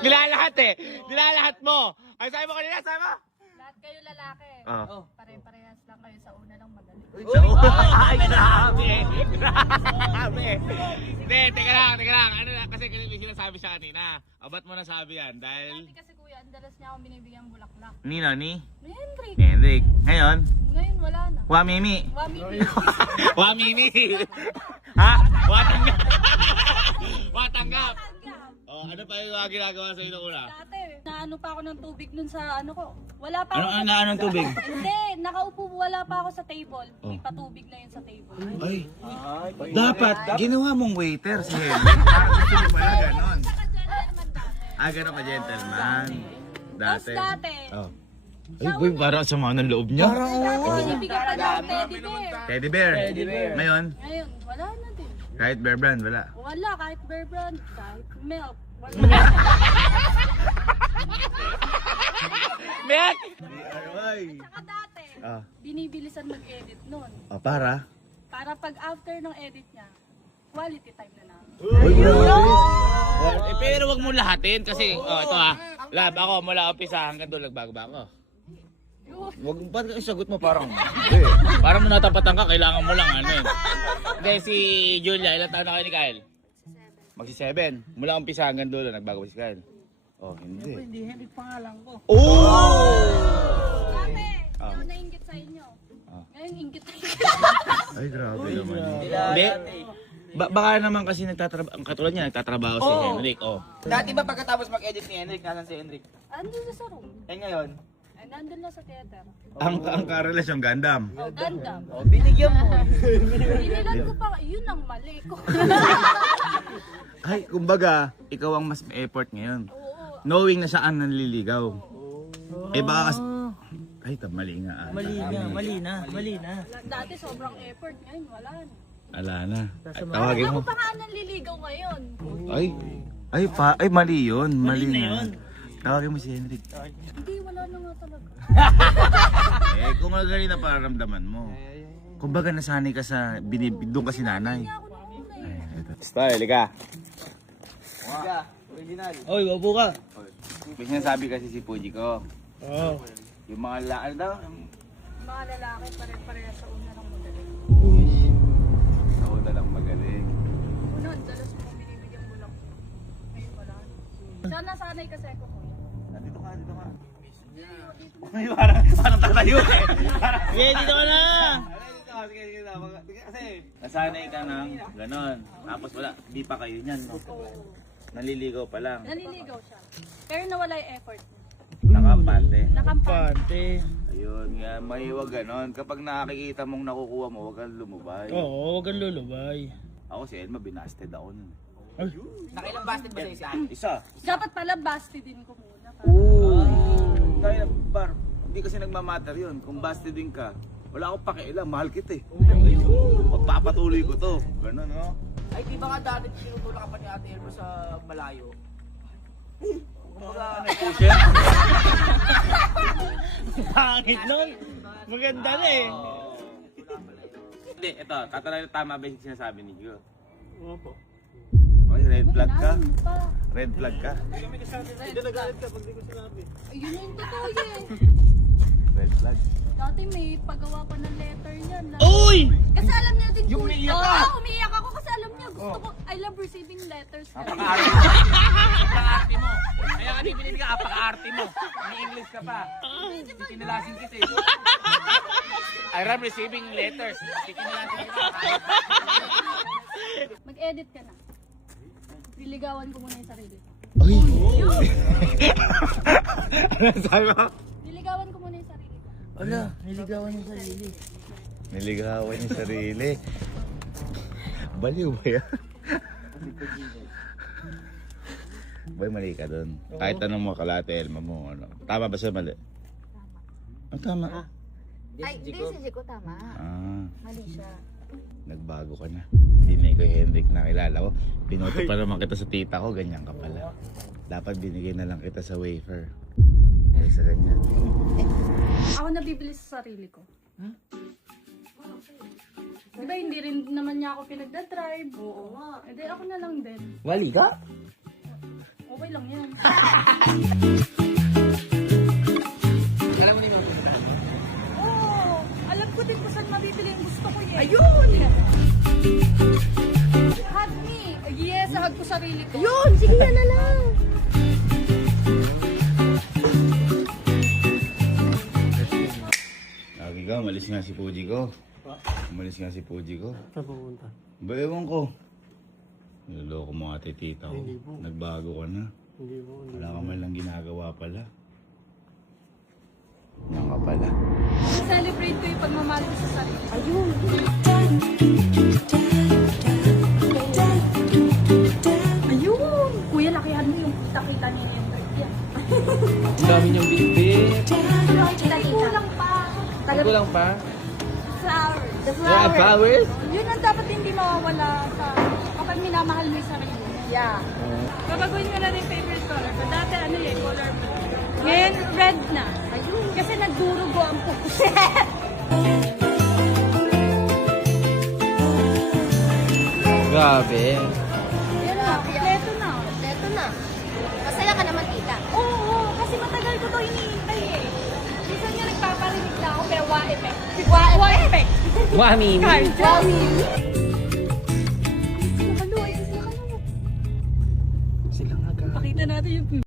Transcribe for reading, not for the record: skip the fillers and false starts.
Nilalahat eh. Nilalahat mo. Ay, sabi mo kanina, sabi mo. Lahat kayo lalaki. Pare-parehas lang kayo sa una lang magaling. Ay, grabe. Grabe. Hindi, teka lang. Ano na, kasi may sinasabi siya kanina. Ba't mo nasabi yan? Dahil... Dati kasi kuya, ang dalas niya akong binibigyan bulaklak. Nino, ni? Ni Hendrik. Hendrik. Ngayon? Ngayon wala na. Wamimi. Wamimi. Wamimi. Ha? Watanggap. Watanggap. Oh, ano pa yung ginagawa sa inyo una? Dati, naano pa ako ng tubig nun sa ano ko. Wala pa ako. Anong tubig? Hindi, nakaupo wala pa ako sa table. May patubig na yun sa table. Ay, dapat ginawa mong waiter si Henry. Gusto mo pala ganon. Saka gentleman dati. Ganon ka gentleman. Tapos dati, Oh. Ay, boy, parang sama ng loob niya. dati binibigyan pa ng teddy bear. Teddy bear. Ngayon, Ngayon, wala na din. kahit bear brand, wala. Wala, kahit bear brand, kahit milk. Wala. Milk! Saka dati, Ah. binibilisan mag-edit nun. Para? Para pag after ng edit niya, quality time na namin. Pero wag mo lahatin kasi, ito lab ako mula umpisa hanggang doon nagbago ba ako? Wag pa isagot mo parang parang natapatan ka, kailangan mo lang ano eh. Hindi si Julia, ilang taon na kayo ni Kyle? Magsi-7. Mula umpisa hanggang dulo nagbago si Kyle. Oh, hindi. Hindi, Henrik pangalan ko. Dati, ako nainggit sa inyo. Ngayon, inggit na Ay, grabe naman. Hindi. Baka naman kasi nagtatrabaho, ang katulad niya, nagtatrabaho si Henrik. Oh. Dati ba pagkatapos mag-edit ni Henrik, nasan si Henrik? Andun na sa room. Eh ngayon? Ay, nandun na sa theater. Ang karelasyon Gundam. Oh, ganda. Oh, binigyan mo. Binilan ko pa, yun ang mali ko. Ay, kumbaga, ikaw ang mas may effort ngayon. Oo. Knowing na siya ang nanliligaw. Eh baka kasi... Ay, mali nga. Mali na. Dati sobrang effort, ngayon wala na. Ala na. Ay, tawagin mo. Ako pa nga nanliligaw ngayon. Ay, mali yun. Mali na yun. Tawagin mo si Henrik. Hindi, wala na nga talaga. Kung magaling na pararamdaman mo. Kumbaga nasanay ka sa doon ka si nanay. Ako na una eh. Style, ka. Original. Oy, wapo ka. May sinasabi kasi si Puji ko. Oo. Yung mga ano daw? Mga lalaki pare-pareha sa una lang magaling. Sa una lang magaling. Una, ang dalas ko binibigyan mo lang. Ngayon wala na. Sana sanay kasi ako ko. Dito ka. Ay, parang tatayo eh. Yeah, dito ka na! Sige na. Kasi nasanay ka ng ganon. Tapos wala, di pa kayo niyan, no? Naliligaw pa lang. Naliligaw siya. Pero nawala yung effort niya. Nakampante. Nakampante. Ayun, nga, maiwag ganon. Kapag nakikita mong nakukuha mo, huwag kang lumubay. Oo, huwag kang lulubay. Ako si Elma, binasted ako nun. Nakailang busted ba sa Isa. Dapat pala busted din ko muna. Kaya bar, hindi kasi nagmamatter yun. Kung busted din ka, wala akong pakialam, mahal kita eh. Magpapatuloy ko to. Ganon, no? Ay, di ba nga dati tinutulak ka pa ni Ate Elmo sa malayo? Kumbaga, Pusher? pangit nun. Maganda na eh. Hindi, ito, tatanay tama ba yung sinasabi ni Gio? Opo. Oy, red flag ka? Ano pa? Red flag ka? Hindi nagalit ka pag di ko sinabi. Ayun yung totoo yan. Red flag. Dati may pagawa pa ng letter yan. Uy! Kasi alam niya din Yung umiiyak ka? Oo, umiiyak ako kasi alam niya. Gusto ko, I love receiving letters. Apaka-arte mo. Kaya ka di binibigyan, apaka-arte mo. May English ka pa. Titinilasin kita eh. I am receiving letters. Titinilasin kita. Mag-edit ka na. Liligawan ko muna yung sarili. Ay! Ano sabi mo? Liligawan ko muna yung sarili ko. Wala, niligawan yung sarili. Niligawan yung sarili. Baliw ba yan? Boy, mali ka dun. Kahit anong mo kalate, Elma mo. Ano. Tama ba siya mali? Tama. Ay, hindi si Jico tama. Mali siya. Nagbago ka na. Hindi na ikaw Henrik nakilala ko. Pinoto pa naman kita sa tita ko, ganyan ka pala. Dapat binigay na lang kita sa wafer. Kaysa ganyan. Ako nabibili sa sarili ko. Di ba hindi rin naman niya ako pinagdadrive? Oo nga. E di ako na lang din. Wali ka? Okay lang yan. Alam mo ni mo. Oo! Alam ko din kung saan mabibili yung gusto ko eh. Ayun! Hug me! Yes, hug ko sarili ko. Yun, sige yan na lang. Lagi ka, umalis nga si Puji ko. Umalis nga si Puji ko. Saan pupunta? Ba, ewan ko. Niloloko mo ate tita ko. Hindi po. Nagbago ka na. Hindi po. Wala ka man lang ginagawa pala. Yan ka pala. Celebrate ko yung pagmamahal ko sa sarili. Ayun. Ayun! Kuya, lakihan mo yung kita-kita niya yung third yan. Ang dami niyang bitbit. Kulang pa. Ito lang pa. Flowers. The Yeah, flower. flowers? Yun ang dapat hindi mawawala sa kapag minamahal mo yung sarili. Yeah. Babaguhin ko na rin yung favorite color ko. Dati ano yun, color blue. Ngayon, red na. Ayun. Kasi nagdurugo ang puso. Grabe. Yun na, kompleto na. Ito na. Masaya ka naman, tita. Oo, kasi matagal ko to hinihintay eh. Minsan nga nagpaparinig na ako, pero wa effect. Wa effect. Wami. Card. Nakalo, ay nakalo. Sila nga Pakita natin yung